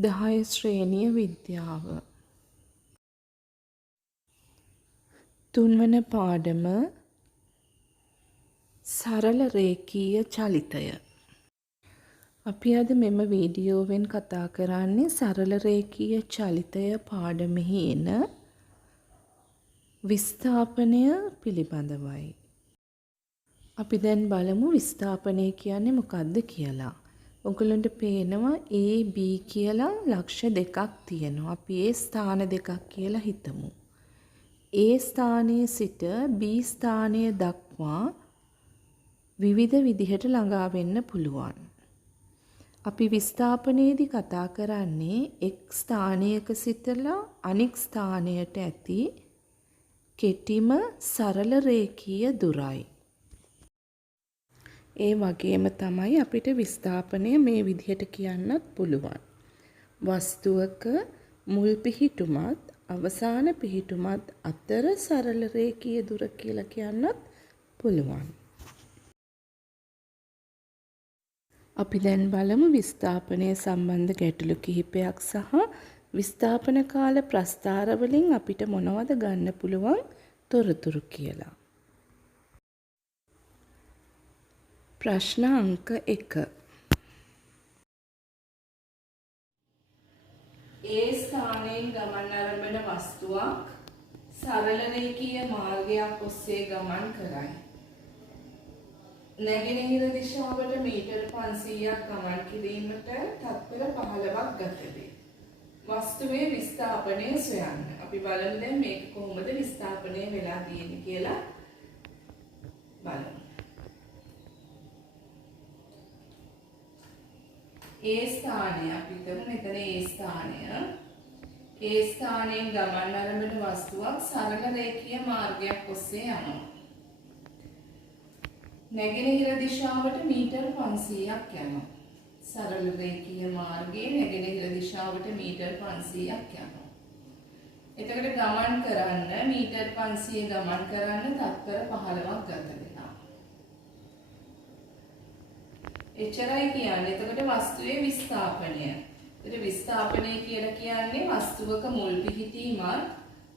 10 ශ්‍රේණිය විද්‍යාව. තුන්වන පාඩම සරල රේඛීය චලිතය. අපි අද මෙම වීඩියෝවෙන් කතා කරන්නේ සරල රේඛීය චලිතය පාඩමෙහි එන විස්ථාපනය පිළිබඳවයි. අපි දැන් බලමු විස්ථාපනය කියන්නේ මොකක්ද කියලා. ඔයගොල්ලන්ට පේනවා A B කියලා ලක්ෂ දෙකක් තියෙනවා. අපි ඒ ස්ථාන දෙකක් කියලා හිතමු. A ස්ථානයේ සිට B ස්ථානය දක්වා විවිධ විදිහට ළඟා වෙන්න පුළුවන්. අපි විස්ථාපනයේදී කතා කරන්නේ එක් ස්ථානයක සිටලා අනෙක් ස්ථානයට ඇති කෙටිම සරල රේඛීය දුරයි. ඒ වගේම තමයි අපිට විස්ථාපනය මේ විදිහට කියන්නත් පුළුවන්. වස්තුවක මුල් පිහිටුමත් අවසාන පිහිටුමත් අතර සරල රේඛීය දුර කියලා කියන්නත් පුළුවන්. අපි දැන් බලමු විස්ථාපනය සම්බන්ධ ගැටලු කිහිපයක් සහ විස්ථාපන කාල ප්‍රස්ථාර වලින් අපිට මොනවද ගන්න පුළුවන් තොරතුරු කියලා. ප්‍රශ්න අංක 1. ඒ ස්ථානයෙන් ගමන් ආරම්භන වස්තුවක් සරල රේඛීය මාර්ගයක් ඔස්සේ ගමන් කරයි. නැගෙනහිර දිශාවට මීටර 500ක් ගමන් කිරීමට තත්පර 15ක් ගත වේ. වස්තුවේ විස්ථාපනය සොයන්න. අපි බලමු දැන් මේක කොහොමද විස්ථාපනය වෙලා තියෙන්නේ කියලා බලමු. ඒ ස්ථානය අපි හිතමු මෙතන ඒ ස්ථානය. ඒ ස්ථානයෙන් ගමන් ආරම්භන වස්තුවක් සරල රේඛීය මාර්ගයක් ඔස්සේ යනවා. නැගෙනහිර දිශාවට මීටර 500ක් යනවා. සරල රේඛීය මාර්ගයේ නැගෙනහිර දිශාවට මීටර 500ක් යනවා. එතකොට ගමන් කරන්න මීටර 500 ගමන් කරන්න තත්පර 15ක් ගත වෙනවා. එච්චරයි කියන්නේ. එතකොට වස්තුවේ විස්ථාපනය. ඒතර විස්ථාපනය කියලා කියන්නේ වස්තුවක මුල් පිහිටීමත්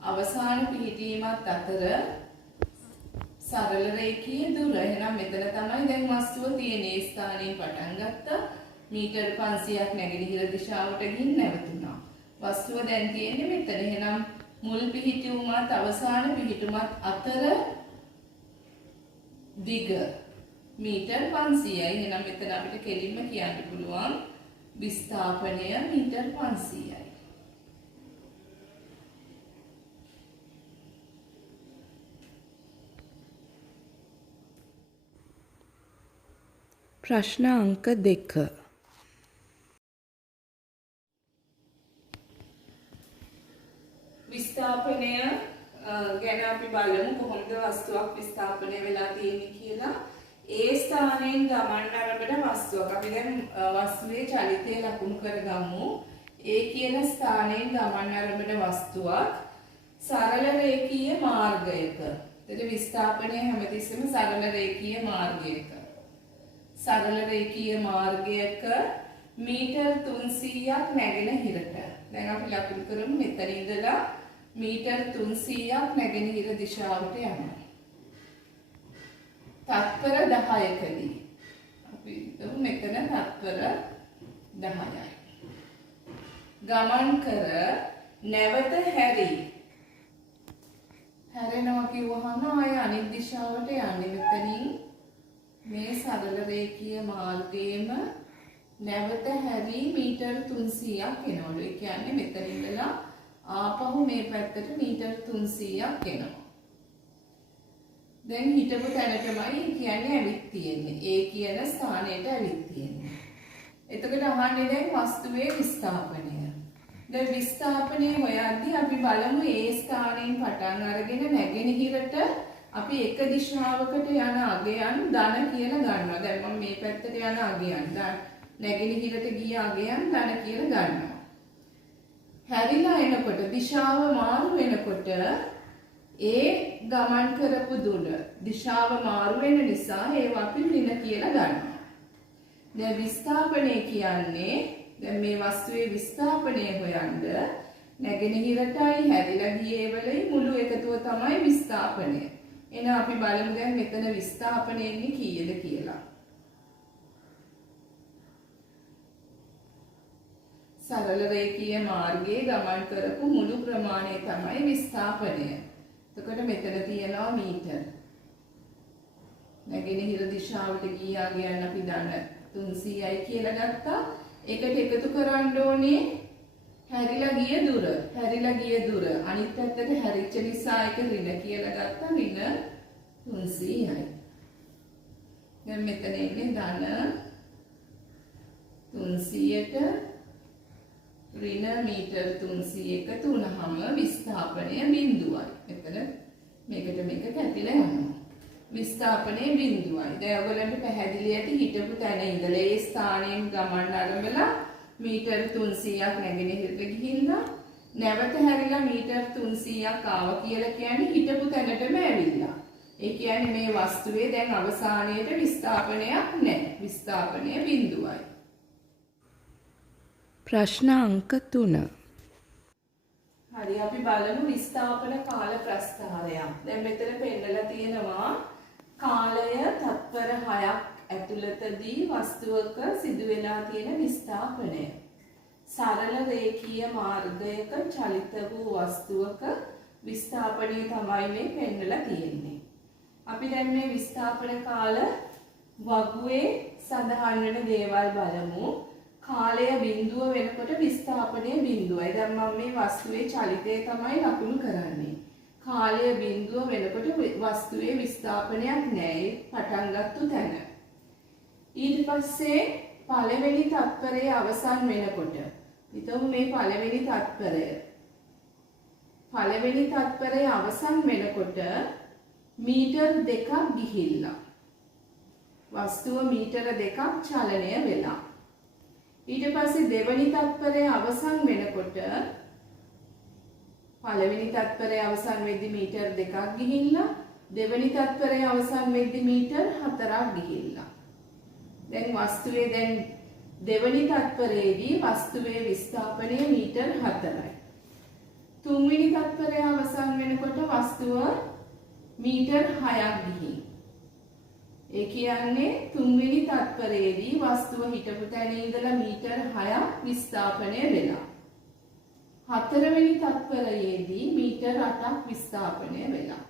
අවසාන පිහිටීමත් අතර සරල රේඛීය දුර. එහෙනම් මෙතන තමයි දැන් වස්තුව තියෙන. ඒ ස්ථානයෙන් පටන් ගත්තා. මීටර 500ක් නැගෙනහිර දිශාවට ගිහින් නැවතුණා. වස්තුව දැන් තියෙන්නේ මෙතන. එහෙනම් මුල් පිහිටුමත් අවසාන පිහිටුමත් අතර දිග මීටර 500යි. එහෙනම් මෙතන අපිට කෙලින්ම කියන්න පුළුවන් විස්ථාපනය මීටර 500යි. ප්‍රශ්න අංක 2. විස්ථාපනය ගැන අපි බලමු කොහොමද වස්තුවක් විස්ථාපනය වෙලා තියෙන්නේ කියලා. ඒ ස්ථානයෙන් ගමන් ආරම්භන වස්තුවක්. අපි දැන් වස්තුවේ චලිතය ලකුණු කරගමු. ඒ කියන ස්ථානයෙන් ගමන් ආරම්භන වස්තුවක් සරල රේඛීය මාර්ගයක. එතකොට විස්ථාපනය හැමතිස්සෙම සරල රේඛීය මාර්ගයක. සරල රේඛීය මාර්ගයක මීටර 300ක් නැගෙනහිරට. දැන් අපි ලකුණු කරමු මෙතන ඉඳලා මීටර 300ක් නැගෙනහිර දිශාවට යනවා. තත්පර 10කදී. අපි හිතමු මෙතන තත්පර 10යි. ගමන් කර නැවත හැරෙනවා කිව්වහම ආය අනිත් දිශාවට යන්නේ. මෙතනින් මේ සරල රේඛීය මාර්ගයේම නැවත හැරි මීටර 300ක් එනවලු. ඒ කියන්නේ මෙතන ඉඳලා ආපහු මේ පැත්තට මීටර 300ක් එනවා. දැන් හිටපු තැනටමයි කියන්නේ ඇවිත් තියෙන්නේ. ඒ කියන ස්ථානයට ඇවිත් තියෙන්නේ. එතකොට අහන්නේ දැන් වස්තුවේ විස්ථාපනය. දැන් විස්ථාපනය හොයද්දී අපි බලමු ඒ ස්ථානයෙන් පටන් අරගෙන නැගෙනහිරට අපි එක දිශාවකට යන අගයන් ධන කියලා ගන්නවා. දැන් මම මේ පැත්තට යන අගයන් නැගෙනහිරට ගිය අගයන් ධන කියලා ගන්නවා. හැරිලා එනකොට දිශාව මාරු වෙනකොට ඒ ගමන් කරපු දුර දිශාව මාරු වෙන නිසා ඒවා අපි ඍණ කියලා ගන්නවා. දැන් විස්ථාපනය කියන්නේ දැන් මේ වස්තුවේ විස්ථාපනය හොයන්න නැගෙනහිරටයි හැදිලා ගියේ වලයි මුළු එකතුව තමයි විස්ථාපනය. එහෙනම් අපි බලමු දැන් මෙතන විස්ථාපනය එන්නේ කීයද කියලා. සරල රේඛීය මාර්ගයේ ගමන් කරපු මුළු ප්‍රමාණය තමයි විස්ථාපනය. එතකොට මෙතන තියෙනවා මීටර. නැගෙනහිර දිශාවට ගියා කියන්න අපි දන්න 300යි කියලා ගත්තා. ඒකට එකතු කරන්න ඕනේ හැරිලා ගිය දුර. හැරිලා ගිය දුර අනිත් පැත්තට හැරිච්ච නිසා ඒක ඍණ කියලා ගත්තා. ඍණ 300යි. දැන් මෙතන ඉන්නේ ධන 300ට ඍණ මීටර 300 එකතු වුණාම විස්ථාපනය බිඳුවයි. මෙතන මේකට මේක කැපිලා යනවා. විස්ථාපනයේ බිඳුවයි. දැන් ඔයගොල්ලන්ට පැහැදිලි ඇති හිටපු තැන ඉඳලා ඒ ස්ථානයෙන් ගමන් ආරම්භලා මීටර 300ක් නැගෙනහිරට ගිහිල්ලා නැවත හැරිලා මීටර 300ක් ආවා කියලා කියන්නේ හිටපු තැනටම ඇවිල්ලා. ඒ කියන්නේ මේ වස්තුවේ දැන් අවසානයේට විස්ථාපනයක් නැහැ. විස්ථාපනය බිඳුවයි. ප්‍රශ්න අංක 3. හරි අපි බලමු විස්ථාපන කාල ප්‍රස්ථාරයක්. දැන් මෙතන පෙන්නලා තියෙනවා කාලය තත්පර 6ක් ඇතුළතදී වස්තුවක සිදු වෙලා තියෙන විස්ථාපනය. සරල රේඛීය මාර්ගයක චලිත වූ වස්තුවක විස්ථාපනය තමයි මේ පෙන්නලා තියෙන්නේ. අපි දැන් මේ විස්ථාපන කාල වගුවේ සඳහන් වෙන දේවල් බලමු. කාලය බිඳුව වෙනකොට විස්ථාපනය බිඳුවයි. දැන් මම මේ වස්තුවේ චලිතය තමයි ලකුණු කරන්නේ. කාලය බිඳුව වෙනකොට වස්තුවේ විස්ථාපනයක් නැහැ. පටන් ගත්ත තැන. ඊට පස්සේ පළවෙනි තත්පරයේ අවසන් වෙනකොට හිතමු මේ පළවෙනි තත්පරය. පළවෙනි තත්පරයේ අවසන් වෙනකොට මීටර් 2ක් ගිහිල්ලා. වස්තුව මීටර 2ක් චලනය වෙලා. ඊට පස්සේ දෙවනි තත්පරයේ අවසන් වෙනකොට පළවෙනි තත්පරයේ අවසන් වෙද්දි මීටර 2ක් ගිහිල්ලා දෙවනි තත්පරයේ අවසන් වෙද්දි මීටර 4ක් ගිහිල්ලා. දැන් වස්තුවේ දැන් දෙවනි තත්පරයේදී වස්තුවේ විස්ථාපනය මීටර 4යි. තුන්වෙනි තත්පරයේ අවසන් වෙනකොට වස්තුව මීටර 6ක් ගිහින්. ඒ කියන්නේ තුන්වෙනි තත්පරයේදී වස්තුව හිටපු තැන ඉඳලා මීටර 6ක් විස්ථාපනය වෙලා. හතරවෙනි තත්පරයේදී මීටර 8ක් විස්ථාපනය වෙලා.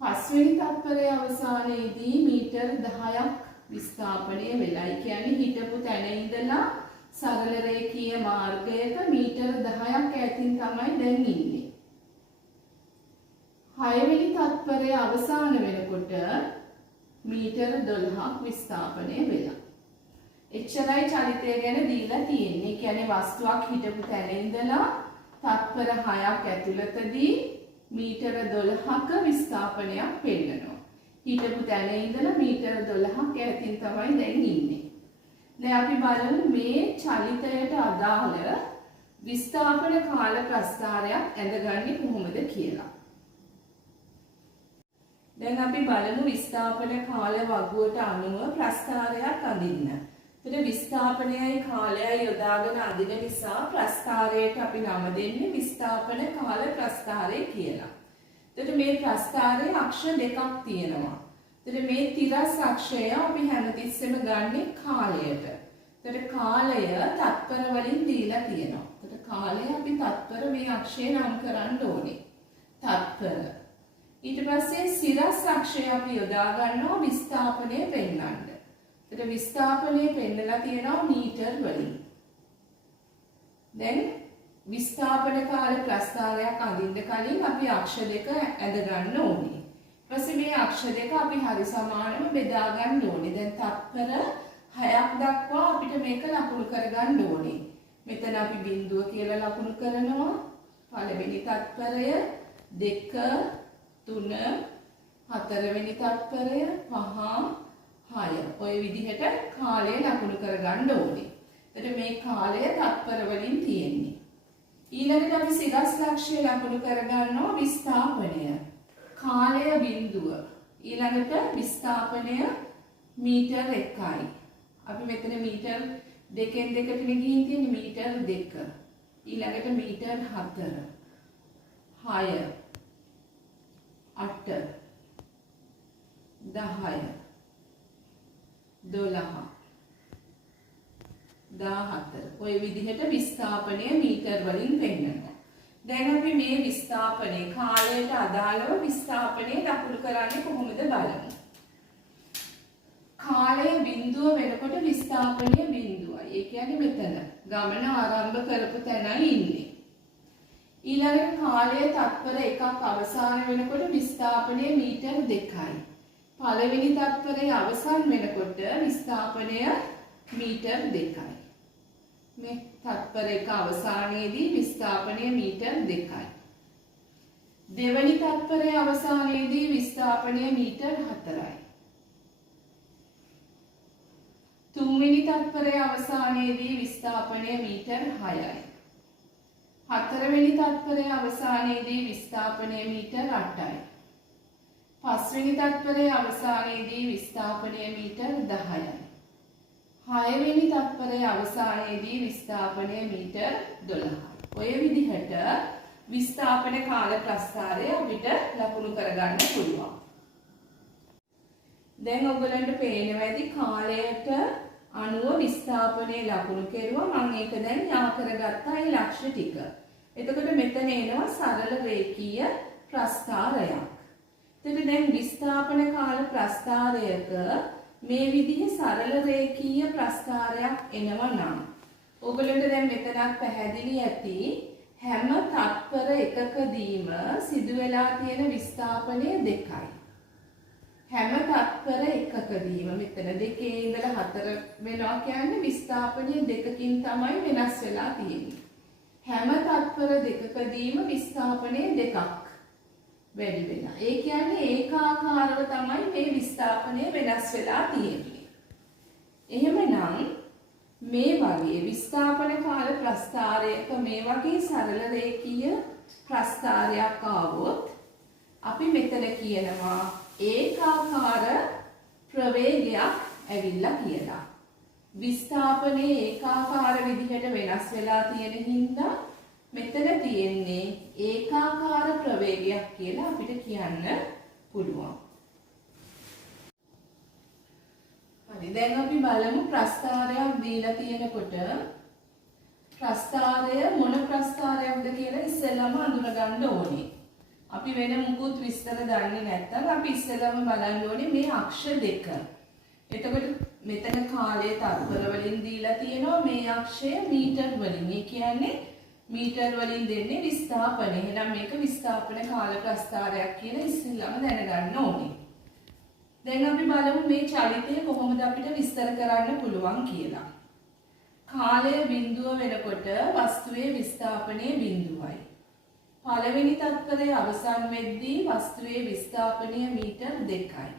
පස්වෙනි තත්පරයේ අවසානයේදී මීටර 10ක් විස්ථාපනය වෙලා. ඒ කියන්නේ හිටපු තැන ඉඳලා සරල රේඛීය මාර්ගයක මීටර 10ක් ඈතින් තමයි දැන් ඉන්නේ. හයවෙනි තත්පරයේ අවසාන වෙනකොට මීටර 12ක් විස්ථාපනය වෙලා. එච්චරයි චලිතය ගැන දීලා තියෙන්නේ. කියන්නේ වස්තුවක් හිටපු තැන ඉඳලා තත්පර 6ක් ඇතුළතදී මීටර 12ක විස්ථාපනයක් පෙන්නනවා. හිටපු තැන ඉඳලා මීටර 12ක් ඈතින් තමයි දැන් ඉන්නේ. දැන් අපි බලමු මේ චලිතයට අදාළ විස්ථාපන කාල ප්‍රස්ථාරයක් ඇඳගන්නේ කොහොමද කියලා. දැන් අපි බලමු විස්ථාපන කාල වගුවට අනුව ප්‍රස්ථාරයක් අඳින්න. එතකොට විස්ථාපනයයි කාලයයි යොදාගෙන අඳින නිසා ප්‍රස්ථාරයට අපි නම දෙන්නේ විස්ථාපන කාල ප්‍රස්ථාරය කියලා. එතකොට මේ ප්‍රස්ථාරයේ අක්ෂ දෙකක් තියෙනවා. එතකොට මේ තිරස් අක්ෂය අපි හැමතිස්සෙම ගන්නෙ කාලයට. එතකොට කාලය තත්පර වලින් දීලා තියෙනවා. එතකොට කාලය අපි තත්පර මේ අක්ෂය නම් කරන්න ඕනේ. තත්පර. ඊට පස්සේ සිරස් අක්ෂය අපි යොදා ගන්නවා විස්ථාපනය පෙන්වන්න. එතකොට විස්ථාපනය පෙන්නලා තියෙනවා මීටර් වලින්. දැන් විස්ථාපන කාල ප්‍රස්ථාරයක් අඳින්න කලින් අපි අක්ෂ දෙක ඇඳ ගන්න ඕනේ. ඊට පස්සේ මේ අක්ෂ දෙක අපි හරි සමානව බෙදා ගන්න ඕනේ. දැන් තත්පර 6ක් දක්වා අපිට මේක ලකුණු කරගන්න ඕනේ. මෙතන අපි බිඳුව කියලා ලකුණු කරනවා. පළවෙනි තත්පරය 2 3 හතරවෙනි තත්පරය 5 6 ඔය විදිහට කාලය ලකුණු කරගන්න ඕනේ. එතකොට මේ කාලය තත්පර වලින් තියෙන්නේ. ඊළඟට අපි සිරස් ලක්ෂ්‍ය ලකුණු කරගන්නවා විස්ථාපනය. කාලය බිඳුව. ඊළඟට විස්ථාපනය මීටර 1යි. අපි මෙතන මීටර දෙකෙන් දෙකටනේ ගිහින් තියෙන්නේ මීටර් 2. ඊළඟට මීටර් 4. 6 8 10 12 14 ඔය විදිහට විස්ථාපනය මීටර් වලින් පෙන්නනවා. දැන් අපි මේ විස්ථාපනය කාලයට අදාළව විස්ථාපනය දකුණු කරන්නේ කොහොමද බලමු. කාලය බිඳුව වෙනකොට විස්ථාපනය බිඳුවයි. ඒ කියන්නේ මෙතන ගමන ආරම්භ කරපු තැනයි ඉන්නේ. ඊළඟට කාලය තත්පර 1ක් අවසන් වෙනකොට විස්ථාපනය මීටර් 2යි. පළවෙනි තත්පරයේ අවසන් වෙනකොට විස්ථාපනය මීටර් 2යි. මේ තත්පර 1 අවසානයේදී විස්ථාපනය මීටර් 2යි. දෙවැනි තත්පරයේ අවසානයේදී විස්ථාපනය මීටර් 4යි. තුන්වෙනි තත්පරයේ අවසානයේදී විස්ථාපනය මීටර් 6යි. හතරවෙනි තත්පරයේ අවසානයේදී විස්ථාපනය මීටර් 8යි. පස්වෙනි තත්පරයේ අවසානයේදී විස්ථාපනය මීටර් 10යි. හයවෙනි තත්පරයේ අවසානයේදී විස්ථාපනය මීටර් 12යි. ඔය විදිහට විස්ථාපන කාල ප්‍රස්ථාරය අපිට ලකුණු කරගන්න පුළුවන්. දැන් ඔයගලන්ට පේනවා ඇති කාලයට අනුව විස්ථාපනයේ ලකුණු කෙරුවා. මම ඒක දැන් යා කරගත්තා ඒ ලක්ෂ්‍ය ටික. එතකොට මෙතන එනවා සරල රේඛීය ප්‍රස්ථාරයක්. එතකොට දැන් විස්ථාපන කාල ප්‍රස්ථාරයක මේ විදිහේ සරල රේඛීය ප්‍රස්ථාරයක් එනවා නම් ඔයගලන්ට දැන් මෙතනත් පැහැදිලි ඇති හැම තත්පර එකකදීම සිදු වෙලා තියෙන විස්ථාපනය 2යි. හැම තත්පර එකකදීම මෙතන 2 ඉඳලා 4 වෙනවා කියන්නේ විස්ථාපනය 2කින් තමයි වෙනස් වෙලා තියෙන්නේ. හැම තත්පර දෙකකදීම විස්ථාපනය 2ක් වැඩි වෙනවා. ඒ කියන්නේ ඒකාකාරව තමයි මේ විස්ථාපනය වෙනස් වෙලා තියෙන්නේ. එහෙමනම් මේ වගේ විස්ථාපන කාල ප්‍රස්ථාරයක මේ වගේ සරල රේඛීය ප්‍රස්ථාරයක් ආවොත් අපි මෙතන කියනවා ඒකාකාර ප්‍රවේගයක් ඇවිල්ලා කියලා. විස්ථාපනයේ ඒකාකාර විදිහට වෙනස් වෙලා තියෙන හින්දා මෙතන තියෙන්නේ ඒකාකාර ප්‍රවේගයක් කියලා අපිට කියන්න පුළුවන්. හරි දැන් අපි බලමු ප්‍රස්ථාරයක් දීලා තියෙනකොට ප්‍රස්ථාරය මොන ප්‍රස්ථාරයක්ද කියලා ඉස්සෙල්ලාම අඳුනගන්න ඕනේ. අපි වෙන මුකුත් විස්තර දන්නේ නැත්නම් අපි ඉස්සෙල්ලාම බලන්න ඕනේ මේ අක්ෂ දෙක. එතකොට මෙතන කාලයේ තත්පර වලින් දීලා තියෙනවා මේ අක්ෂය මීටර් වලින්. ඒ කියන්නේ මීටර් වලින් දෙන්නේ විස්ථාපනය. එහෙනම් මේක විස්ථාපන කාල ප්‍රස්ථාරයක් කියලා ඉස්සෙල්ලාම දැනගන්න ඕනේ. දැන් අපි බලමු මේ චලිතය කොහොමද අපිට විස්තර කරන්න පුළුවන් කියලා. කාලය බිඳුව වෙනකොට වස්තුවේ විස්ථාපනය බිඳුවයි. පළවෙනි තත්පරයේ අවසන් වෙද්දී වස්තුවේ විස්ථාපනය මීටර් 2යි.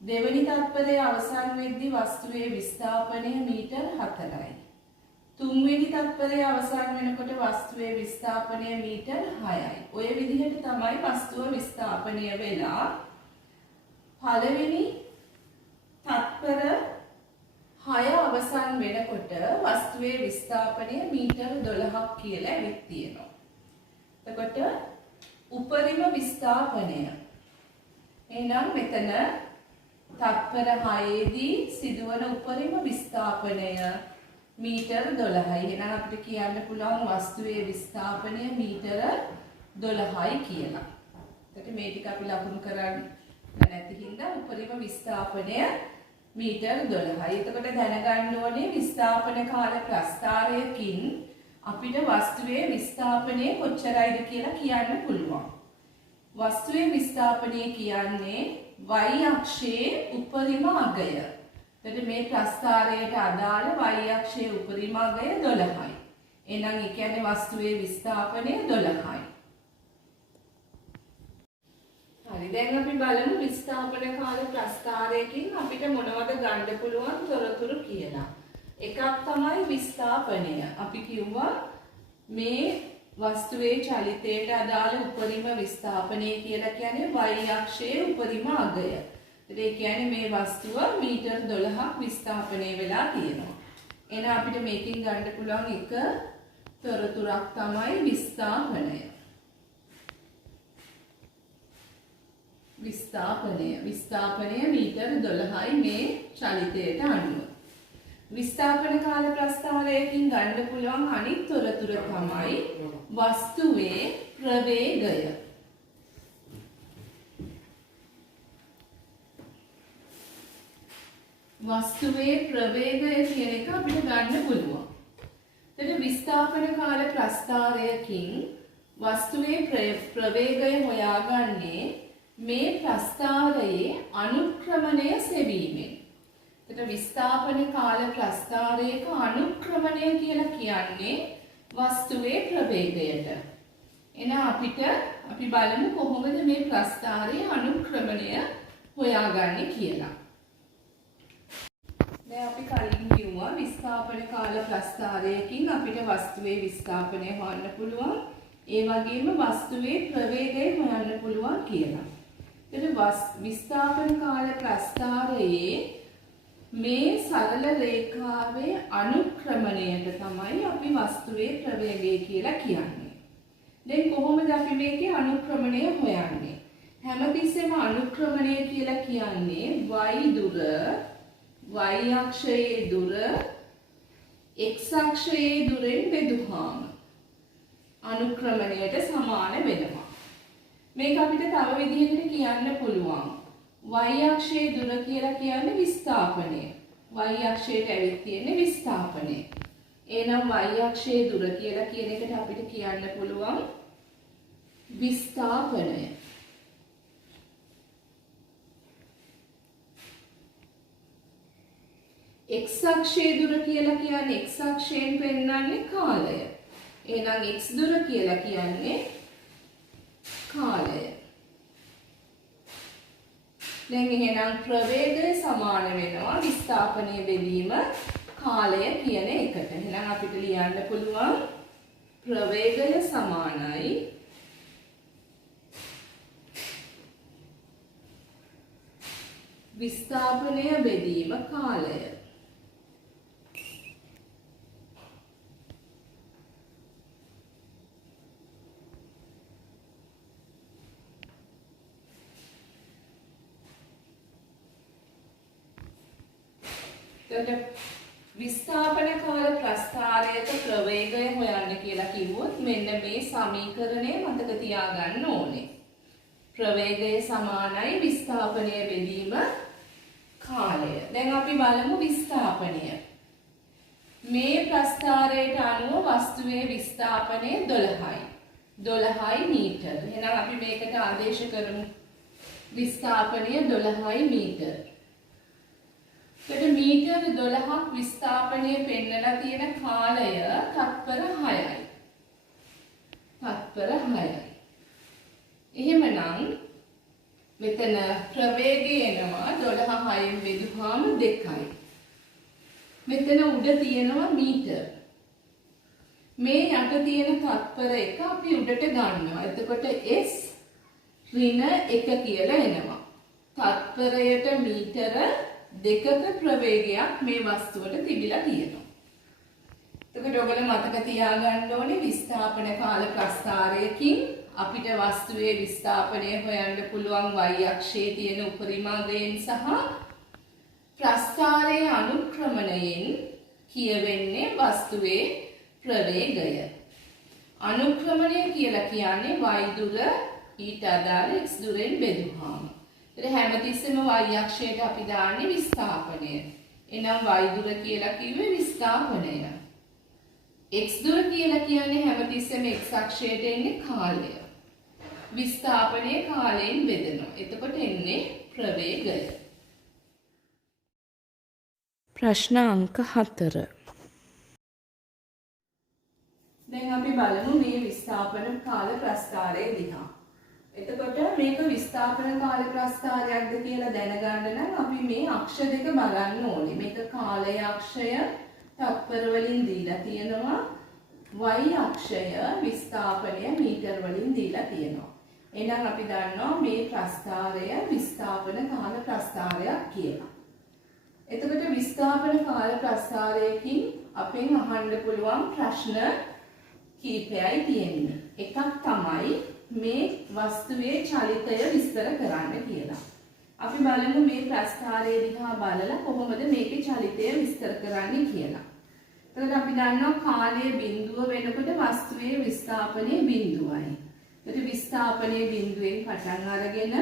දෙවෙනි තත්පරයේ අවසන් වෙද්දී වස්තුවේ විස්ථාපනය මීටර් 4යි. තුන්වෙනි තත්පරයේ අවසන් වෙනකොට වස්තුවේ විස්ථාපනය මීටර් 6යි. ඔය විදිහට තමයි වස්තුව විස්ථාපනය වෙලා පළවෙනි තත්පර 6 අවසන් වෙනකොට වස්තුවේ විස්ථාපනය මීටර් 12ක් කියලා ඇවිත් තියෙනවා. එතකොට උපරිම විස්ථාපනය එහෙනම් මෙතන තත්පර 6ේදී සිදුවන උපරිම විස්ථාපනය මීටර් 12යි. එහෙනම් අපිට කියන්න පුළුවන් වස්තුවේ විස්ථාපනය මීටර 12යි කියලා. එතකොට මේ ටික අපි ලකුණු කරන්නේ නැති හින්දා උපරිම විස්ථාපනය මීටර් 12යි. එතකොට දැනගන්න ඕනේ විස්ථාපන කාල ප්‍රස්ථාරයකින් අපිට වස්තුවේ විස්ථාපනය කොච්චරයිද කියලා කියන්න පුළුවන්. වස්තුවේ විස්ථාපනය කියන්නේ y අක්ෂයේ උපරිම අගය. එතකොට මේ ප්‍රස්ථාරයට අදාළ y අක්ෂයේ උපරිම අගය 12යි. එහෙනම් ඒ කියන්නේ වස්තුවේ විස්ථාපනය 12යි. හරි දැන් අපි බලමු විස්ථාපන කාල ප්‍රස්ථාරයකින් අපිට මොනවද ගන්න පුළුවන් තොරතුරු කියලා. එකක් තමයි විස්ථාපනය. අපි කිව්වා මේ වස්තුවේ චලිතයට අදාළ උපරිම විස්ථාපනය කියලා කියන්නේ y අක්ෂයේ උපරිම අගය. ඒ කියන්නේ මේ වස්තුව මීටර් 12ක් විස්ථාපනය වෙලා තියෙනවා. එන අපිට මේකෙන් ගන්න පුළුවන් එක තොරතුරක් තමයි විස්ථාපනය. විස්ථාපනය මීටර 12යි මේ චලිතයට අනුව. විස්ථාපන කාල ප්‍රස්ථාරයකින් ගන්න පුළුවන් අනිත් තොරතුර තමයි වස්තුවේ ප්‍රවේගය. වස්තුවේ ප්‍රවේගය කියන එක අපිට ගන්න පුළුවන්. එතකොට විස්ථාපන කාල ප්‍රස්ථාරයකින් වස්තුවේ ප්‍රවේගය හොයාගන්නේ මේ ප්‍රස්ථාරයේ අනුක්‍රමණය සෙවීමෙන්. එතකොට විස්ථාපන කාල ප්‍රස්ථාරයක අනුක්‍රමණය කියලා කියන්නේ වස්තුවේ ප්‍රවේගයට. එහෙනම් අපි බලමු කොහොමද මේ ප්‍රස්ථාරයේ අනුක්‍රමණය හොයාගන්නේ කියලා. දැන් අපි කලින් කිව්වා විස්ථාපන කාල ප්‍රස්ථාරයකින් අපිට වස්තුවේ විස්ථාපනය හොයන්න පුළුවන්. ඒ වගේම වස්තුවේ ප්‍රවේගය හොයන්න පුළුවන් කියලා. එතකොට විස්ථාපන කාල ප්‍රස්ථාරයේ මේ සරල රේඛාවේ අනුක්‍රමණයට තමයි අපි වස්තුවේ ප්‍රවේගය කියලා කියන්නේ. දැන් කොහොමද අපි මේකේ අනුක්‍රමණය හොයන්නේ? හැමතිස්සෙම අනුක්‍රමණය කියලා කියන්නේ y අක්ෂයේ දුර x අක්ෂයේ දුරෙන් බෙදුවාම අනුක්‍රමණයට සමාන වෙනවා. මේක අපිට තව විදිහකට කියන්න පුළුවන්. y අක්ෂයේ දුර කියලා කියන්නේ විස්ථාපනය. y අක්ෂයට ඇවිත් තියෙන්නේ විස්ථාපනය. එහෙනම් y අක්ෂයේ දුර කියලා කියන එකට අපිට කියන්න පුළුවන් විස්ථාපනය. x අක්ෂයේ දුර කියලා කියන්නේ x අක්ෂයෙන් පෙන්නන්නේ කාලය. එහෙනම් x දුර කියලා කියන්නේ කාලය. දැන් එහෙනම් ප්‍රවේගය සමාන වෙනවා විස්ථාපනයේ බෙදීම කාලය කියන එකට. එහෙනම් අපිට ලියන්න පුළුවන් ප්‍රවේගය සමානයි විස්ථාපනය බෙදීම කාලය. විස්ථාපන කාල ප්‍රස්ථාරයක ප්‍රවේගය හොයන්න කියලා කිව්වොත් මෙන්න මේ සමීකරණය මතක තියාගන්න ඕනේ. ප්‍රවේගය සමානයි විස්ථාපනය බෙදීම කාලය. දැන් අපි බලමු විස්ථාපනය. මේ ප්‍රස්ථාරයට අනුව වස්තුවේ විස්ථාපනය 12යි. 12යි මීටර. එහෙනම් අපි මේකට ආදේශ කරමු. විස්ථාපනය 12යි මීටර. මීටර 12ක් විස්ථාපනය පෙන්නලා තියෙන කාලය තත්පර 6යි. තත්පර 6යි. එහෙමනම් මෙතන ප්‍රවේගය එනවා 12 6න් බෙදුවාම 2යි. මෙතන උඩ තියෙනවා මීටර. මේ යට තියෙන තත්පර එක අපි උඩට ගන්නවා. එතකොට s ඍණ 1 කියලා එනවා. තත්පරයට මීටර 2ක ප්‍රවේගයක් මේ වස්තුවට තිබිලා තියෙනවා. එතකොට ඔයගොල්ලෝ මතක තියාගන්න ඕනේ විස්ථාපන කාල ප්‍රස්ථාරයකින් අපිට වස්තුවේ විස්ථාපනය හොයන්න පුළුවන් y අක්ෂයේ තියෙන උපරිමාගයෙන් සහ ප්‍රස්ථාරයේ අනුක්‍රමණයෙන් කියවෙන්නේ වස්තුවේ ප්‍රවේගය. අනුක්‍රමණය කියලා කියන්නේ y දුර ඊට අදාළ x දුරෙන් බෙදුවාම. එතන හැමතිස්සෙම y අක්ෂයට අපි දාන්නේ විස්ථාපනය. එහෙනම් y දුර කියලා කිව්වේ විස්ථාපනය. x දුර කියලා කියන්නේ හැමතිස්සෙම x අක්ෂයට එන්නේ කාලය. විස්ථාපනයේ කාලයෙන් බෙදෙනවා. එතකොට එන්නේ ප්‍රවේගය. ප්‍රශ්න අංක 4. දැන් අපි බලමු මේ විස්ථාපන කාල ප්‍රස්ථාරය දිහා. එතකොට මේක විස්ථාපන කාල ප්‍රස්ථාරයක්ද කියලා දැනගන්න නම් අපි මේ අක්ෂ දෙක බලන්න ඕනේ. මේක කාලය අක්ෂය තත්පර වලින් දීලා තියෙනවා. y අක්ෂය විස්ථාපනය මීටර වලින් දීලා තියෙනවා. එහෙනම් අපි දන්නවා මේ ප්‍රස්ථාරය විස්ථාපන කාල ප්‍රස්ථාරයක් කියලා. එතකොට විස්ථාපන කාල ප්‍රස්ථාරයකින් අපෙන් අහන්න පුළුවන් ප්‍රශ්න කීපයයි තියෙන්නේ. එකක් තමයි මේ වස්තුවේ චලිතය විස්තර කරන්න කියලා. අපි බලමු මේ ප්‍රස්ථාරය දිහා බලලා කොහොමද මේකේ චලිතය විස්තර කරන්නේ කියලා. එතකොට අපි දන්නවා කාලයේ බිඳුව වෙනකොට වස්තුවේ විස්ථාපනයේ බිඳුවයි. එතකොට විස්ථාපනයේ බිඳුවෙන් පටන් අරගෙන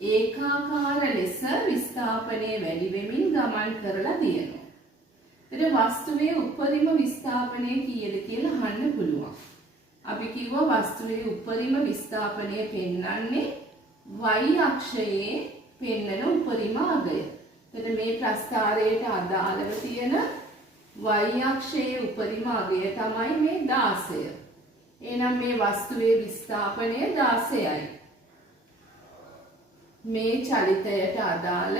ඒකාකාර ලෙස විස්ථාපනයේ වැඩි වෙමින් ගමන් කරලා තියෙනවා. එතකොට වස්තුවේ උපරිම විස්ථාපනය කීයද කියලා අහන්න පුළුවන්. අපි කිව්වා වස්තුවේ උපරිම විස්ථාපනය පෙන්වන්නේ y අක්ෂයේ පෙන්වන උපරිම අගය. එතකොට මේ ප්‍රස්ථාරයට අදාළව තියෙන y අක්ෂයේ උපරිම අගය තමයි මේ 16. එහෙනම් මේ වස්තුවේ විස්ථාපනය 16යි. මේ චලිතයට අදාළ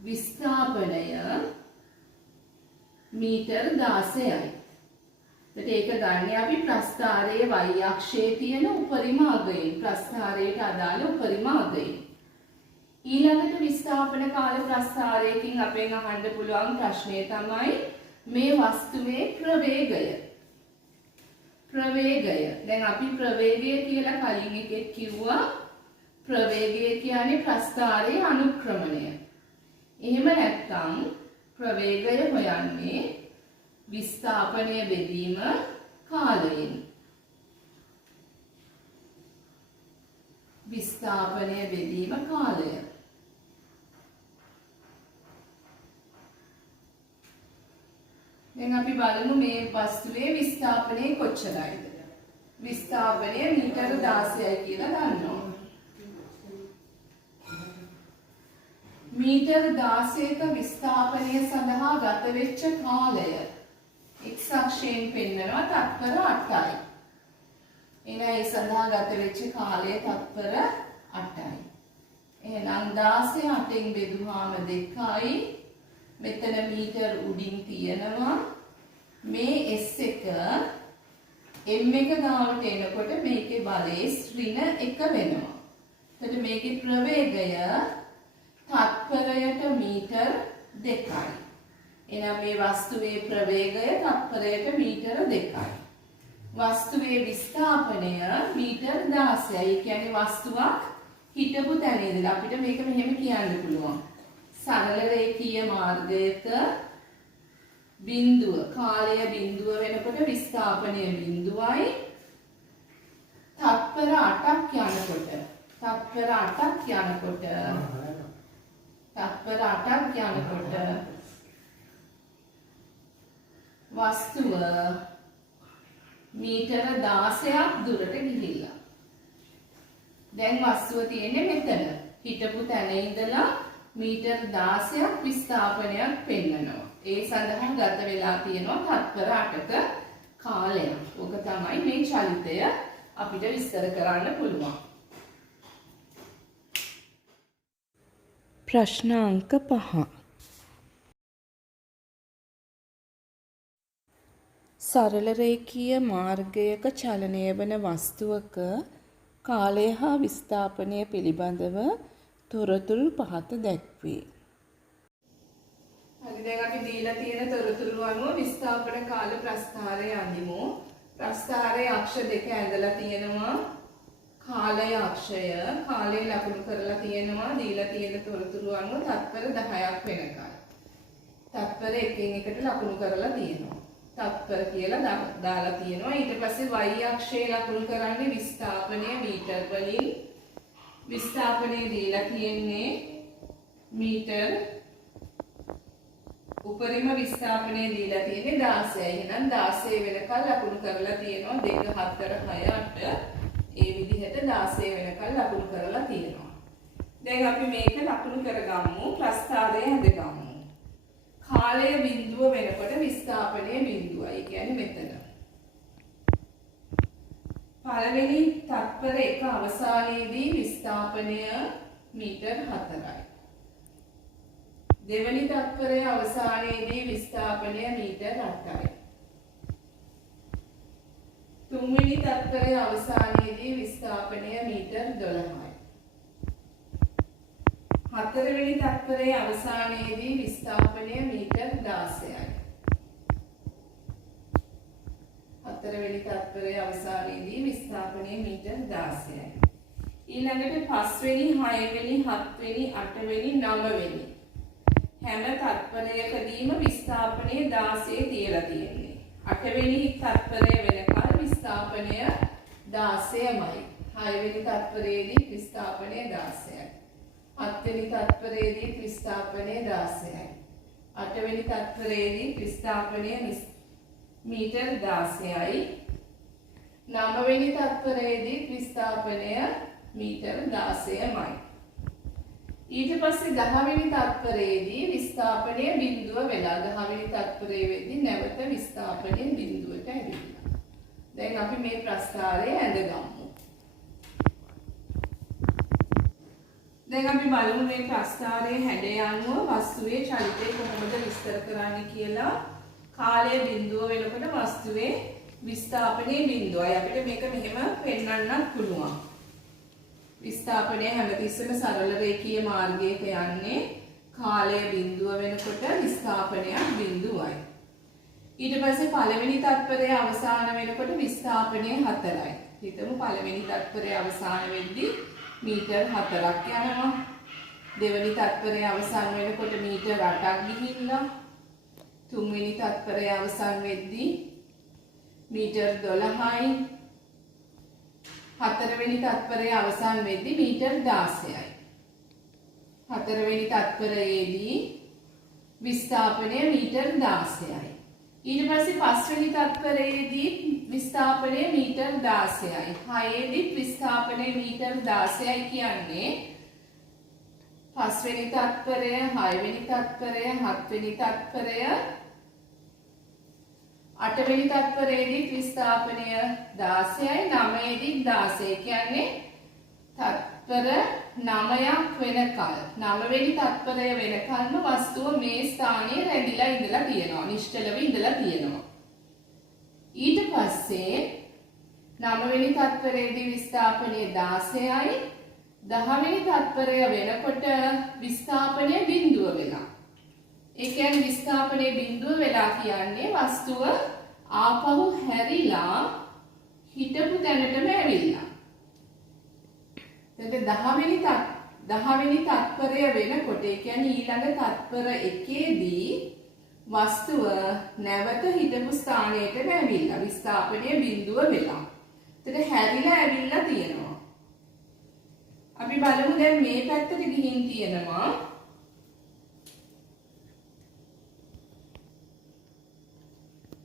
විස්ථාපනය මීටර් 16යි. එතකොට ඒක ගන්න අපි ප්‍රස්ථාරයේ y අක්ෂයේ තියෙන උපරිම අගයෙන් ප්‍රස්ථාරයට අදාළ උපරිම අගයෙන්. ඊළඟට විස්ථාපන කාල ප්‍රස්ථාරයකින් අපෙන් අහන්න පුළුවන් ප්‍රශ්නය තමයි මේ වස්තුවේ ප්‍රවේගය. දැන් අපි ප්‍රවේගය කියලා කලින් එකෙත් කිව්වා. ප්‍රවේගය කියන්නේ ප්‍රස්ථාරයේ අනුක්‍රමණය. එහෙම නැත්නම් ප්‍රවේගය හොයන්නේ විස්ථාපනය බෙදීම කාලයෙන්. විස්ථාපනය බෙදීම කාලය. දැන් අපි බලමු මේ වස්තුවේ විස්ථාපනය කොච්චරයිද? විස්ථාපනය මීටර 16යි කියලා දන්නවා. මීටර 16ක විස්ථාපනය සඳහා ගත වෙච්ච කාලය x අක්ෂයෙන් පෙන්වනවා තත්පර 8යි. එහෙනම් ඒ සඳහා ගත වෙච්ච කාලය තත්පර 8යි. එහෙනම් 16 8න් බෙදුවාම 2යි. මෙතන මීටර උඩින් තියෙනවා. මේ s එක m එක ගාවට එනකොට මේකේ බලය ඍණ 1 වෙනවා. එතකොට මේකේ ප්‍රවේගය තත්පරයට මීටර 2යි. එහෙනම් මේ වස්තුවේ ප්‍රවේගය තත්පරයට මීටර 2යි. වස්තුවේ විස්ථාපනය මීටර 16යි. ඒ කියන්නේ වස්තුවක් හිටපු තැන ඉඳලා අපිට මේක මෙහෙම කියන්න පුළුවන්. සරල රේඛීය මාර්ගයක බිඳුව කාලය බිඳුව වෙනකොට විස්ථාපනය බිඳුවයි. තත්පර 8ක් යනකොට වස්තුව මීටර 16ක් දුරට ගිහිල්ලා. දැන් වස්තුව තියෙන්නේ මෙතන. හිටපු තැන ඉඳලා මීටර 16ක් විස්ථාපනයක් පෙන්වනවා. ඒ සඳහා ගත වෙලා තියෙනවා තත්පර 8ක කාලයක්. ඕක තමයි මේ චලිතය අපිට විස්තර කරන්න පුළුවන්. ප්‍රශ්න අංක 5. සරල රේඛීය මාර්ගයක චලනය වන වස්තුවක කාලය හා විස්ථාපනය පිළිබඳව තොරතුරු පහත දැක්වේ. හරි, දැන් අපි දීලා තියෙන තොරතුරු අනුව විස්ථාපන කාල ප්‍රස්ථාරය අඳිමු. ප්‍රස්ථාරයේ අක්ෂ දෙක ඇඳලා තියෙනවා. කාලය අක්ෂය කාලය ලකුණු කරලා තියෙනවා. දීලා තියෙන තොරතුරු අනුව තත්පර 10ක් වෙනකල්. තත්පර එකින් එකට ලකුණු කරලා තියෙනවා. තත්පර කියලා දාලා තියෙනවා. ඊට පස්සේ y අක්ෂයේ ලකුණු කරන්නේ විස්ථාපනය මීටර වලින්. විස්ථාපනය දීලා තියෙන්නේ මීටර. උපරිම විස්ථාපනය දීලා තියෙන්නේ 16යි. එහෙනම් 16 වෙනකල් ලකුණු කරලා තියෙනවා. 2 4 6 8 ඒ විදිහට 16 වෙනකල් ලකුණු කරලා තියෙනවා. දැන් අපි මේක ලකුණු කරගමු. ප්‍රස්ථාරය හදගමු. කාලය බිඳුව වෙනකොට විස්ථාපනය බිඳුවයි. කියන්නේ මෙතන. පළවෙනි තත්පර 1 අවසානයේදී විස්ථාපනය මීටර 4යි. දෙවැනි තත්පරයේ අවසානයේදී විස්ථාපනය මීටර 8යි. තුන්වෙනි තත්පරයේ අවසානයේදී විස්ථාපනය මීටර 12යි. හතරවෙනි තත්පරයේ අවසානයේදී විස්ථාපනය මීටර 16යි. 4වෙනි තත්පරයේ අවසානයේදී විස්ථාපනය මීටර් 16යි. ඊළඟට 5වෙනි, 6වෙනි, 7වෙනි, 8වෙනි, 9වෙනි හැම තත්පරයකදීම විස්ථාපනය 16 තියලා තියෙන්නේ. 8වෙනි තත්පරය වෙනකල් විස්ථාපනය 16යි. 6වෙනි තත්පරයේදී විස්ථාපනය 16යි. 7වෙනි තත්පරයේදී විස්ථාපනය 16යි. 8වෙනි තත්පරයේදී විස්ථාපනය මීටර් 16යි. 9වෙනි තත්පරයේදී විස්ථාපනය මීටර් 16යි. ඊට පස්සේ 10වෙනි තත්පරයේදී විස්ථාපනය බිඳුව වෙලා 10වෙනි තත්පරයේ වෙද්දී නැවත විස්ථාපනය බිඳුවට ඇවිල්ලා. දැන් අපි මේ ප්‍රස්ථාරය ඇඳගමු. දැන් අපි බලමු මේ ප්‍රස්ථාරයේ හැඩය අනුව වස්තුවේ චලිතය කොහොමද විස්තර කරන්නේ කියලා. කාලය බිඳුව වෙනකොට වස්තුවේ විස්ථාපනයේ බිඳුවයි. අපිට මේක මෙහෙම පෙන්වන්නත් පුළුවන්. විස්ථාපනය හැමතිස්සෙම සරල රේඛීය මාර්ගයක යන්නේ. කාලය බිඳුව වෙනකොට විස්ථාපනයක් බිඳුවයි. ඊට පස්සේ පළවෙනි තත්පරයේ අවසාන වෙනකොට විස්ථාපනය 4යි. හිතමු පළවෙනි තත්පරයේ අවසාන වෙද්දී මීටර් 4ක් යනවා. දෙවෙනි තත්පරයේ අවසන් වෙනකොට මීටර් 8ක් ගිහිල්ලා තුන්වෙනි තත්පරයේ අවසන් වෙද්දී මීටර් 12යි. හතරවෙනි තත්පරයේ අවසන් වෙද්දී මීටර් 16යි. හතරවෙනි තත්පරයේදී විස්ථාපනය මීටර් 16යි. ඊට පස්සේ පස්වෙනි තත්පරයේදී විස්ථාපනය මීටර් 16යි. 6ේදී විස්ථාපනය මීටර් 16යි කියන්නේ පස්වෙනි තත්පරය, 6වෙනි තත්පරය, 7වෙනි තත්පරය, 8වෙනි තත්පරයේදී විස්ථාපනය 16යි. 9ේදී 16 කියන්නේ තත්පර 9ක් වෙනකල් 9වෙනි තත්පරය වෙනකල්ම වස්තුව මේ ස්ථානයේ රැඳිලා ඉඳලා තියෙනවා. නිශ්චලව ඉඳලා තියෙනවා. ඊට පස්සේ 9වෙනි තත්පරයේදී විස්ථාපනය 16යි. 10වෙනි තත්පරය වෙනකොට විස්ථාපනය බිඳුව වෙලා. ඒ කියන්නේ විස්ථාපනය බිඳුව වෙලා කියන්නේ වස්තුව ආපහු හැරිලා හිටපු තැනටම ඇවිල්ලා. එතකොට 10වෙනි තත්පරය වෙනකොට ඒ කියන්නේ ඊළඟ තත්පර එකේදී වස්තුව නැවත හිටපු ස්ථානයටම ඇවිල්ලා විස්ථාපනය බිඳුව වෙලා. එතකොට හැරිලා ඇවිල්ලා තියෙනවා. අපි බලමු දැන් මේ පැත්තට ගිහින් තියෙනවා.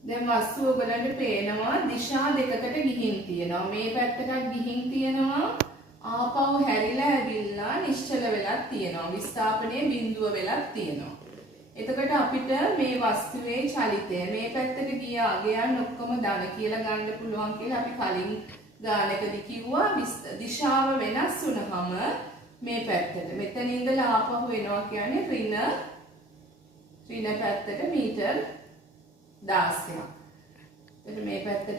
දැන් වස්තුව ඔයගලන්ට පේනවා දිශා දෙකකට ගිහින් තියෙනවා. මේ පැත්තටත් ගිහින් තියෙනවා. ආපහු හැරිලා ඇවිල්ලා නිශ්චල වෙලා තියෙනවා. විස්ථාපනයේ බිඳුව වෙලා තියෙනවා. එතකොට අපිට මේ වස්තුවේ චලිතය මේ පැත්තට ගියන් ඔක්කොම ධන කියලා ගන්න පුළුවන් කියලා අපි කලින් ගානකදී කිව්වා. දිශාව වෙනස් වුනහම මේ පැත්තට මෙතන ඉඳලා ආපහු එනවා කියන්නේ ඍණ පැත්තට මීටර් 16ක්. එතකොට මේ පැත්තට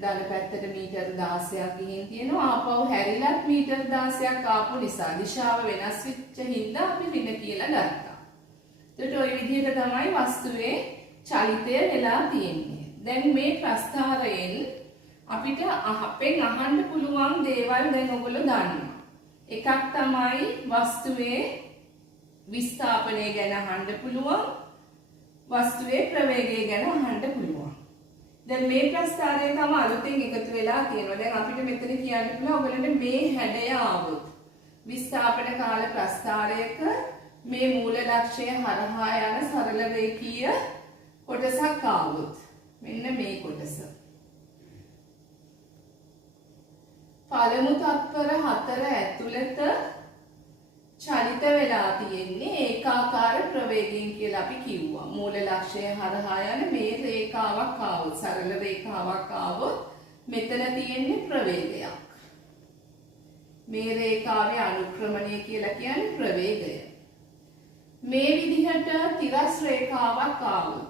ධන පැත්තට මීටර් 16ක් ගිහින් තියෙනවා. ආපහු හැරිලත් මීටර් 16ක් ආපු නිසා දිශාව වෙනස් වෙච්ච හින්දා අපි ඍණ කියලා ගත්තා. එතකොට ওই විදිහට තමයි වස්තුවේ චලිතය වෙලා තියෙන්නේ. දැන් මේ ප්‍රස්ථාරයෙන් අපිට අපෙන් අහන්න පුළුවන් දේවල් දැන් ඔයගොල්ලෝ දන්නවා. එකක් තමයි වස්තුවේ විස්ථාපනය ගැන අහන්න පුළුවන්. වස්තුවේ ප්‍රවේගය ගැන අහන්න පුළුවන්. දැන් මේ ප්‍රස්ථාරය තමයි අලුතෙන් එකතු වෙලා තියෙනවා. දැන් අපිට මෙතන කියන්න පුළුවන් ඔයගොල්ලන්ට මේ හැඩය ආවොත් විස්ථාපන කාල ප්‍රස්ථාරයක මේ මූල ලක්ෂය හරහා යන සරල රේඛීය කොටසක් ආවොත් මෙන්න මේ කොටස. පළමු තත්පර 4 ඇතුළත චලිත වෙලා තියෙන්නේ ඒකාකාර ප්‍රවේගයෙන් කියලා අපි කිව්වා. මූල ලක්ෂය හරහා යන මේ රේඛාවක් ආවොත් සරල රේඛාවක් ආවොත් මෙතන තියෙන්නේ ප්‍රවේගයක්. මේ රේඛාවේ අනුක්‍රමණය කියලා කියන්නේ ප්‍රවේගය. මේ විදිහට තිරස් රේඛාවක් ආවොත්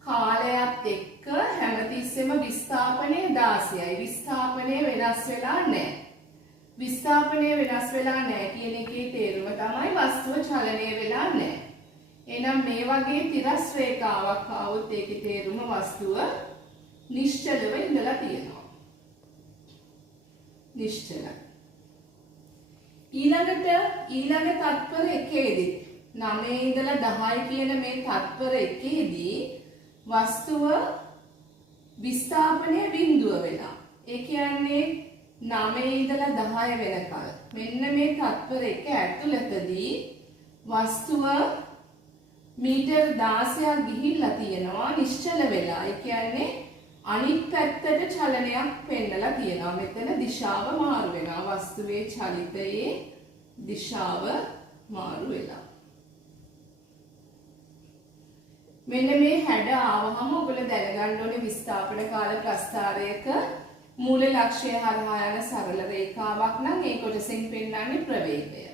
කාලයත් එක්ක හැමතිස්සෙම විස්ථාපනය 16යි. විස්ථාපනය වෙනස් වෙලා නැහැ. විස්ථාපනය වෙනස් වෙලා නැහැ කියන එකේ තේරුම තමයි වස්තුව චලනය වෙලා නැහැ. එහෙනම් මේ වගේ තිරස් රේඛාවක් ආවොත් ඒකේ තේරුම වස්තුව නිශ්චලව ඉඳලා තියෙනවා. නිශ්චල. ඊළඟ තත්පර එකේදී 9 ඉඳලා 10 කියන මේ තත්පර එකේදී වස්තුව විස්ථාපනය බිඳුව වෙලා. ඒ කියන්නේ 9 ඉඳලා 10 වෙනකල් මෙන්න මේ තත්පර එක ඇතුළතදී වස්තුව මීටර් 16ක් ගිහිල්ලා තියෙනවා නිශ්චල වෙලා. ඒ කියන්නේ අනිත් පැත්තට චලනයක් පෙන්නලා තියෙනවා. මෙතන දිශාව මාරු වෙනවා. වස්තුවේ චලිතයේ දිශාව මාරු වෙලා. මෙන්න මේ හැඩ ආවහම ඔයගොල්ලෝ දැනගන්න ඕනේ විස්ථාපන කාල ප්‍රස්ථාරයක මූල ලක්ෂ්‍ය හරහා යන සරල රේඛාවක් නම් ඒ කොටසෙන් පෙන්වන්නේ ප්‍රවේගය.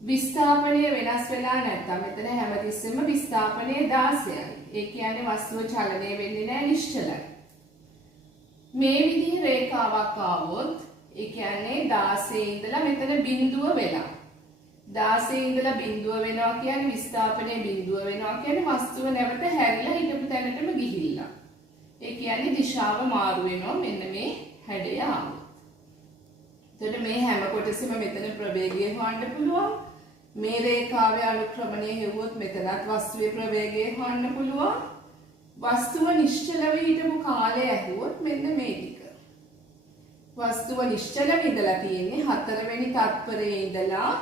විස්ථාපනය වෙනස් වෙලා නැත්නම් මෙතන හැමතිස්සෙම විස්ථාපනය 16යි. ඒ කියන්නේ වස්තුව චලනය වෙන්නේ නැහැ නිශ්චලයි. මේ විදිහේ රේඛාවක් ආවොත් ඒ කියන්නේ 16 ඉඳලා මෙතන බිඳුව වෙලා 16 ඉඳලා බිඳුව වෙනවා කියන්නේ විස්ථාපනයේ බිඳුව වෙනවා කියන්නේ වස්තුව නැවත හැරිලා හිටපු තැනටම ගිහිල්ලා. ඒ කියන්නේ දිශාව මාරු වෙනවා මෙන්න මේ හැඩය ආවොත්. එතකොට මේ හැම කොටසෙම මෙතන ප්‍රවේගය හොයන්න පුළුවන්. මේ රේඛාවේ අනුක්‍රමණය හෙව්වොත් මෙතනත් වස්තුවේ ප්‍රවේගය හොයන්න පුළුවන්. වස්තුව නිශ්චලව හිටපු කාලය ඇහුවොත් මෙන්න මේ ටික. වස්තුව නිශ්චලව ඉඳලා තියෙන්නේ 4 වෙනි තත්පරයේ ඉඳලා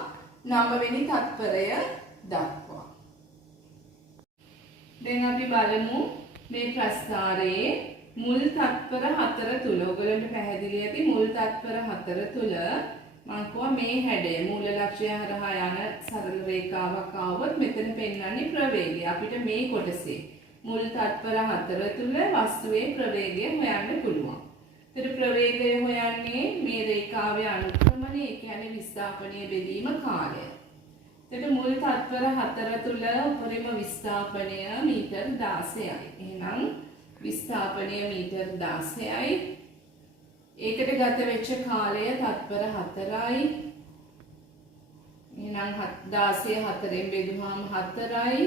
9 වෙනි තත්පරය දක්වා. දැන් අපි බලමු මේ ප්‍රස්ථාරයේ මුල් තත්පර 4 තුල ඔයගලන්ට පැහැදිලි ඇති මුල් තත්පර 4 තුල මම කිව්වා මේ හැඩය මූල ලක්ෂ්‍ය හරහා යන සරල රේඛාවක් ආවොත් මෙතන පෙන්වන්නේ ප්‍රවේගය. අපිට මේ කොටසේ මුල් තත්පර 4 තුල වස්තුවේ ප්‍රවේගය හොයන්න පුළුවන්. ඒතර ප්‍රවේගය හොයන්නේ මේ රේඛාවේ අනුක්‍රමණය, ඒ කියන්නේ විස්ථාපනයේ බෙදීම කාලය. එතකොට මුල් තත්පර 4 තුල උපරිම විස්ථාපනය මීටර් 16යි. එහෙනම් විස්ථාපනය මීටර් 16යි. ඒකට ගත වෙච්ච කාලය තත්පර 4යි. එහෙනම් 16 4ෙන් බෙදුවාම 4යි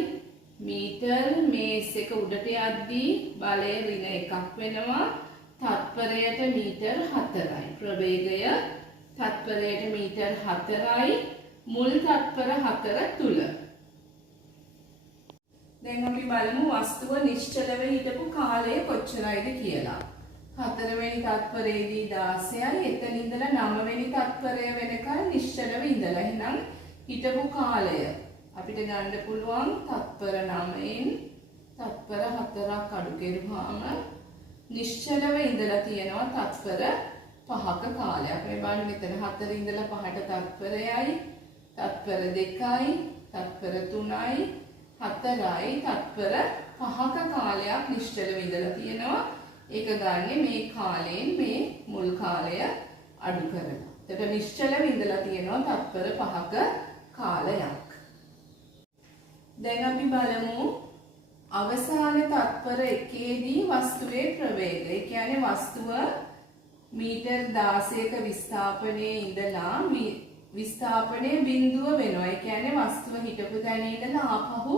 මීටර්. මේ S එක උඩට යද්දී බලය ඍණ 1ක් වෙනවා. තත්පරයට මීටර් 4යි. ප්‍රවේගය තත්පරයට මීටර් 4යි මුල් තත්පර 4 තුල. දැන් අපි බලමු වස්තුව නිශ්චලව හිටපු කාලය කොච්චරයිද කියලා. 4 වෙනි තත්පරයේදී 16යි. එතන ඉඳලා 9 වෙනි තත්පරය වෙනකල් නිශ්චලව ඉඳලා. එහෙනම් හිටපු කාලය අපිට ගන්න පුළුවන් තත්පර 9න් තත්පර 4ක් අඩු කරුවාම නිශ්චලව ඉඳලා තියෙනවා තත්පර 5ක කාලයක්. මේ බලන්න මෙතන 4 ඉඳලා 5ට තත්පරයයි, තත්පර 2යි, තත්පර 3යි, 4යි, තත්පර 5ක කාලයක් නිශ්චලව ඉඳලා තියෙනවා. ඒක ගන්න මේ කාලයෙන් මේ මුල් කාලය අඩු කරලා. එතකොට නිශ්චලව ඉඳලා තියෙනවා තත්පර 5ක කාලයක්. දැන් අපි බලමු අවසාන තත්පර එකේදී වස්තුවේ ප්‍රවේගය. ඒ කියන්නේ වස්තුව මීටර් 16ක විස්ථාපනයේ ඉඳලා විස්ථාපනයේ බිඳුව වෙනවා. ඒ කියන්නේ වස්තුව හිටපු තැන ඉඳලා ආපහු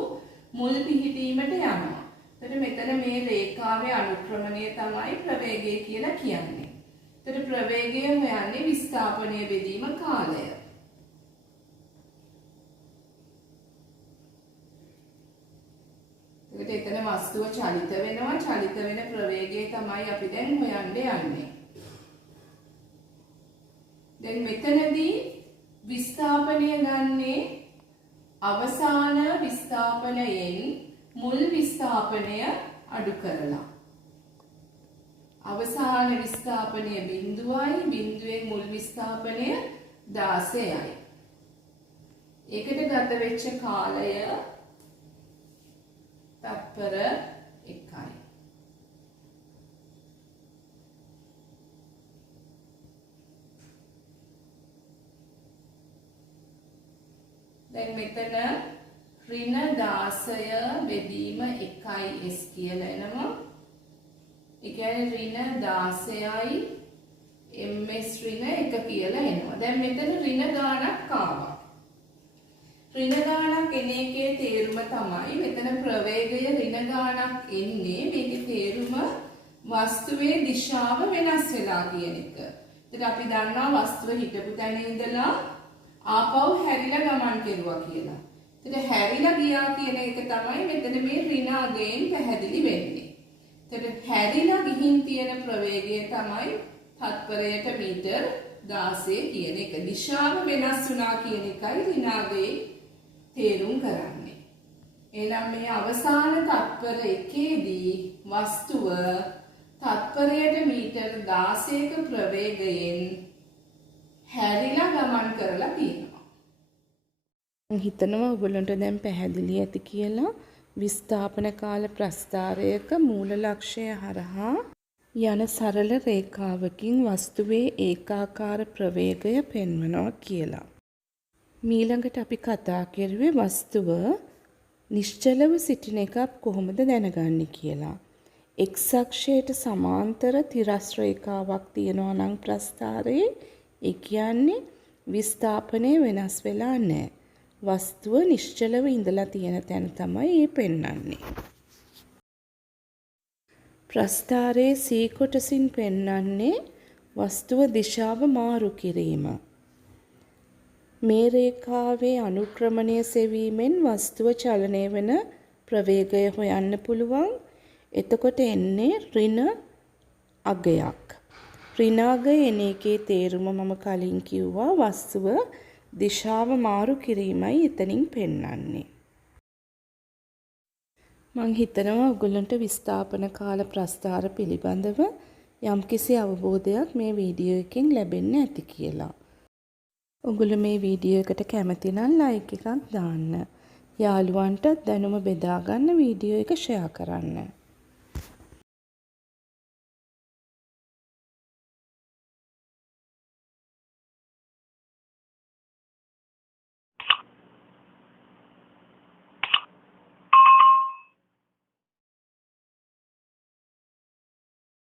මුල් පිහිටීමට යනවා. එතකොට මෙතන මේ රේඛාවේ අනුක්‍රමණය තමයි ප්‍රවේගය කියලා කියන්නේ. එතකොට ප්‍රවේගය හොයන්නේ විස්ථාපනයේ බෙදීම කාලය. එතන වස්තුව චලිත වෙනවා. චලිත වෙන ප්‍රවේගය තමයි අපි දැන් හොයන්න යන්නේ. දැන් මෙතනදී විස්ථාපනය ගන්නේ අවසාන විස්ථාපනයෙන් මුල් විස්ථාපනය අඩු කරලා. අවසාන විස්ථාපනය බිඳුවයි, බිඳුවේ මුල් විස්ථාපනය 16යි. ඒකට ගත වෙච්ච කාලය තත්පර 1යි. දැන් මෙතන ඍණ 16 බෙදීම 1යි s කියලා එනවා. ඒ කියන්නේ ඍණ 16යි ms ඍණ 1 කියලා එනවා. දැන් මෙතන ඍණ ගාණක් ආවා. ඍණ ගාණක් එන එකේ තේරුම තමයි මෙතන ප්‍රවේගය ඍණ ගාණක් එන්නේ. මේකේ තේරුම වස්තුවේ දිශාව වෙනස් වෙලා කියන එක. ඒත් අපි දන්නවා වස්තුව හිටපු තැන ඉඳලා ආපහු හැරිලා ගමන් කෙරුවා කියලා. ඒත් හැරිලා ගියා කියන එක තමයි මෙතන මේ ඍණාගයෙන් පැහැදිලි වෙන්නේ. ඒත් හැරිලා ගිහින් තියෙන ප්‍රවේගය තමයි තත්පරයට මීටර් 16 කියන එක. දිශාව වෙනස් වුණා කියන එකයි ඍණාගයේ තේරුම් කරන්නේ. එනම් මේ අවසාන තත්පර එකේදී වස්තුව තත්පරයට මීටර් 16ක ප්‍රවේගයෙන් හැරිලා ගමන් කරලා තියෙනවා. මම හිතනවා ඔයගොල්ලන්ට දැන් පැහැදිලි ඇති කියලා. විස්ථාපන කාල ප්‍රස්ථාරයක මූල ලක්ෂය හරහා යන සරල රේඛාවකින් වස්තුවේ ඒකාකාර ප්‍රවේගය පෙන්වනවා කියලා. ඊළඟට අපි කතා කරුවේ වස්තුව නිශ්චලව සිටින එකක් කොහොමද දැනගන්නේ කියලා. x අක්ෂයට සමාන්තර තිරස් රේඛාවක් තියෙනවා නම් ප්‍රස්ථාරයේ ඒ කියන්නේ විස්ථාපනය වෙනස් වෙලා නැහැ. වස්තුව නිශ්චලව ඉඳලා තියෙන තැන තමයි මේ පෙන්වන්නේ. ප්‍රස්ථාරයේ C කොටසින් පෙන්වන්නේ වස්තුව දිශාව මාරු කිරීම. මේ රේඛාවේ අනුක්‍රමණය සෙවීමෙන් වස්තුව චලනය වෙන ප්‍රවේගය හොයන්න පුළුවන්. එතකොට එන්නේ ඍණ අගයක්. ඍණාගය එන එකේ තේරුම මම කලින් කිව්වා. වස්තුව දිශාව මාරු කිරීමයි එතනින් පෙන්වන්නේ. මං හිතනවා ඔයගොල්ලන්ට විස්ථාපන කාල ප්‍රස්ථාර පිළිබඳව යම්කිසි අවබෝධයක් මේ වීඩියෝ එකෙන් ලැබෙන්න ඇති කියලා. ඔයගොල්ලෝ මේ වීඩියෝ එකට කැමති නම් ලයික් එකක් දාන්න. යාළුවන්ට දැනුම බෙදා ගන්න වීඩියෝ එක ෂෙයා කරන්න.